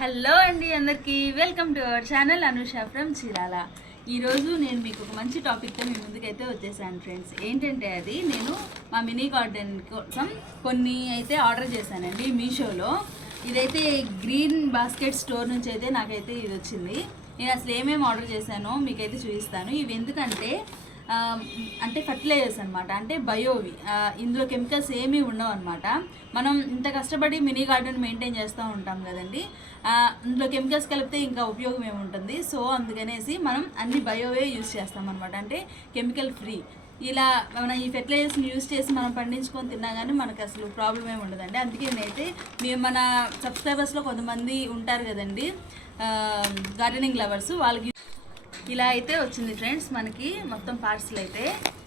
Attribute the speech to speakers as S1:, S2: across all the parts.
S1: Hello అండి అందరికీ. Welcome to our channel Anusha from Chirala ఈరోజు నేను మీకు ఒక మంచి టాపిక్తో మీ ముందుకైతే వచ్చేసాను ఫ్రెండ్స్ ఏంటంటే అది నేను మా మినీ గార్డెన్ కోసం కొన్ని అయితే ఆర్డర్ చేశానండి మీషోలో. ఇదైతే గ్రీన్ బాస్కెట్ స్టోర్ నుంచి అయితే నాకైతే ఇది వచ్చింది. నేను అసలు ఏమేమి ఆర్డర్ చేశానో మీకైతే చూపిస్తాను. ఇవి ఎందుకంటే అంటే ఫర్టిలైజర్స్ అనమాట అంటే బయోవి ఇందులో కెమికల్స్ ఏమీ ఉండవు అనమాట మనం ఇంత కష్టపడి మినీ గార్డెన్ మెయింటైన్ చేస్తూ ఉంటాం కదండి. ఇందులో కెమికల్స్ కలిపితే ఇంకా ఉపయోగం ఏముంటుంది? సో అందుకనేసి మనం అన్ని బయోవే యూస్ చేస్తాం అనమాట అంటే కెమికల్ ఫ్రీ ఇలా మనం ఈ ఫెర్టిలైజర్స్ని యూస్ చేసి మనం పండించుకొని తిన్నా కానీ మనకు అసలు ప్రాబ్లం ఏమి ఉండదండి. అందుకే నేనైతే మేము మన సబ్స్క్రైబర్స్లో కొంతమంది ఉంటారు కదండి. గార్డెనింగ్ లవర్స్ వాళ్ళకి ఇలా అయితే వచ్చింది ఫ్రెండ్స్ మనకి మొత్తం పార్సిల్ అయితే.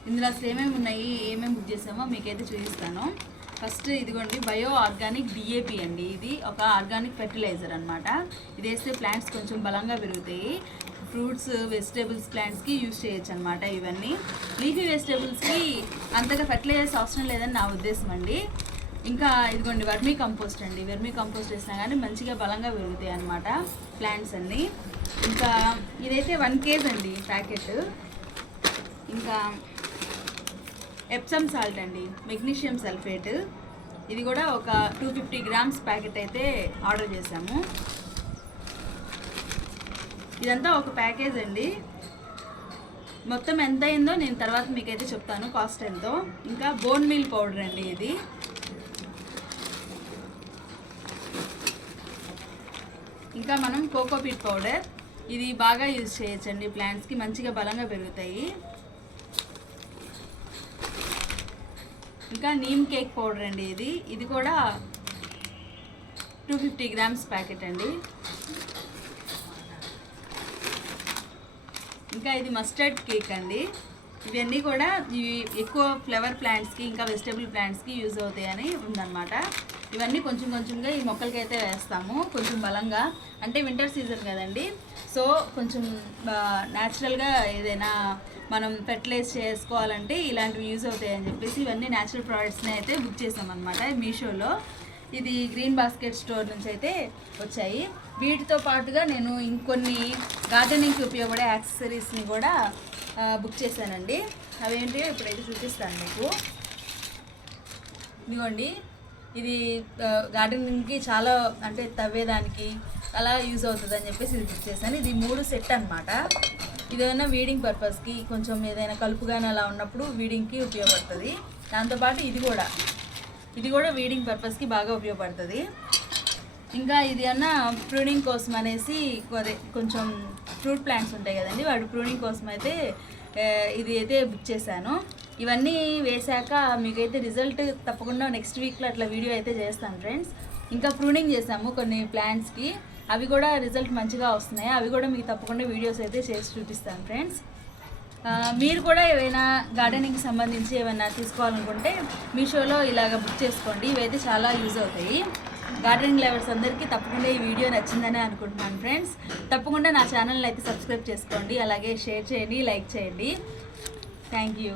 S1: ఇందులో అసలు ఏమేమి ఉన్నాయి ఏమేమి బుక్ చేసామో మీకైతే చూపిస్తాను. ఫస్ట్ ఇదిగోండి బయో ఆర్గానిక్ డిఏపి అండి ఇది. ఒక ఆర్గానిక్ ఫెర్టిలైజర్ అనమాట ఇది వేస్తే ప్లాంట్స్ కొంచెం బలంగా పెరుగుతాయి. ఫ్రూట్స్ వెజిటేబుల్స్ ప్లాంట్స్కి యూజ్ చేయొచ్చు అనమాట ఇవన్నీ. లీఫీ వెజిటేబుల్స్కి అంతగా ఫెర్టిలైజర్స్ అవసరం లేదని నా ఉద్దేశం అండి. ఇంకా ఇదిగోండి వర్మీ కంపోస్ట్ అండి. వర్మీ కంపోస్ట్ వేసినా కానీ మంచిగా బలంగా పెరుగుతాయి అనమాట ప్లాంట్స్ అన్నీ. ఇంకా ఇదైతే వన్ కేజ్ అండి ప్యాకెట్. ఇంకా ఎప్సమ్ సాల్ట్ అండి మెగ్నీషియం సల్ఫేట్. ఇది కూడా ఒక టూ ఫిఫ్టీ గ్రామ్స్ ప్యాకెట్ అయితే ఆర్డర్ చేశాము. ఇదంతా ఒక ప్యాకేజ్ అండి. మొత్తం ఎంత అయిందో నేను తర్వాత మీకైతే చెప్తాను కాస్ట్ ఎంతో. ఇంకా బోన్ మీల్ పౌడర్ అండి ఇది. ఇంకా మనం కోకోపీట్ పౌడర్ ఇది బాగా యూజ్ చేయొచ్చండి ప్లాంట్స్కి మంచిగా బలంగా పెరుగుతాయి. ఇంకా నీమ్ కేక్ పౌడర్ అండి ఇది. ఇది కూడా టూ ఫిఫ్టీ గ్రామ్స్ ప్యాకెట్ అండి. ఇంకా ఇది మస్టర్డ్ కేక్ అండి. ఇవన్నీ కూడా ఎక్కువ ఫ్లవర్ ప్లాంట్స్కి ఇంకా వెజిటేబుల్ ప్లాంట్స్కి యూజ్ అవుతాయని ఉందన్నమాట. ఇవన్నీ కొంచెం కొంచెంగా ఈ మొక్కలకి అయితే వేస్తాము కొంచెం బలంగా. అంటే వింటర్ సీజన్ కదండి. సో కొంచెం న్యాచురల్గా ఏదైనా మనం ఫెర్టిలైజ్ చేసుకోవాలంటే ఇలాంటివి యూజ్ అవుతాయని చెప్పేసి ఇవన్నీ న్యాచురల్ ప్రోడక్ట్స్ని అయితే బుక్ చేసామన్నమాట మీషోలో. ఇది గ్రీన్ బాస్కెట్ స్టోర్ నుంచి అయితే వచ్చాయి. వీటితో పాటుగా నేను ఇంకొన్ని గార్డెనింగ్కి ఉపయోగపడే యాక్సెసరీస్ని కూడా బుక్ చేశానండి. అవేంటి ఇప్పుడైతే చూపిస్తాను మీకు. ఇదిగోండి. ఇది గార్డెనింగ్కి చాలా అంటే తవ్వేదానికి అలా యూజ్ అవుతుంది అని చెప్పేసి ఇది బుక్ చేశాను. ఇది మూడు సెట్ అనమాట ఇదేమైనా వీడింగ్ పర్పస్కి కొంచెం ఏదైనా కలుపు కానీ అలా ఉన్నప్పుడు వీడింగ్కి ఉపయోగపడుతుంది. దాంతోపాటు ఇది కూడా. ఇది కూడా వీడింగ్ పర్పస్కి బాగా ఉపయోగపడుతుంది. ఇంకా ఇది అన్న ప్రూనింగ్ కోసం అనేసి అదే కొంచెం ఫ్రూట్ ప్లాంట్స్ ఉంటాయి కదండి వాడు ప్రూనింగ్ కోసం అయితే ఇది అయితే బుక్ చేశాను. ఇవన్నీ వేశాక మీకైతే రిజల్ట్ తప్పకుండా నెక్స్ట్ వీక్లో అట్లా వీడియో అయితే చేస్తాను ఫ్రెండ్స్ ఇంకా ప్రూనింగ్ చేసాము కొన్ని ప్లాంట్స్కి అవి కూడా రిజల్ట్ మంచిగా వస్తున్నాయి. అవి కూడా మీకు తప్పకుండా వీడియోస్ అయితే చేసి చూపిస్తాను ఫ్రెండ్స్ మీరు కూడా ఏవైనా గార్డెనింగ్కి సంబంధించి ఏమైనా తీసుకోవాలనుకుంటే మీషోలో ఇలాగ బుక్ చేసుకోండి. ఇవైతే చాలా యూజ్ అవుతాయి. గార్డెనింగ్ లెవెల్స్ అందరికీ తప్పకుండా ఈ వీడియో నచ్చిందని అనుకుంటున్నాను ఫ్రెండ్స్ తప్పకుండా నా ఛానల్ని అయితే సబ్స్క్రైబ్ చేసుకోండి. అలాగే షేర్ చేయండి లైక్ చేయండి. Thank you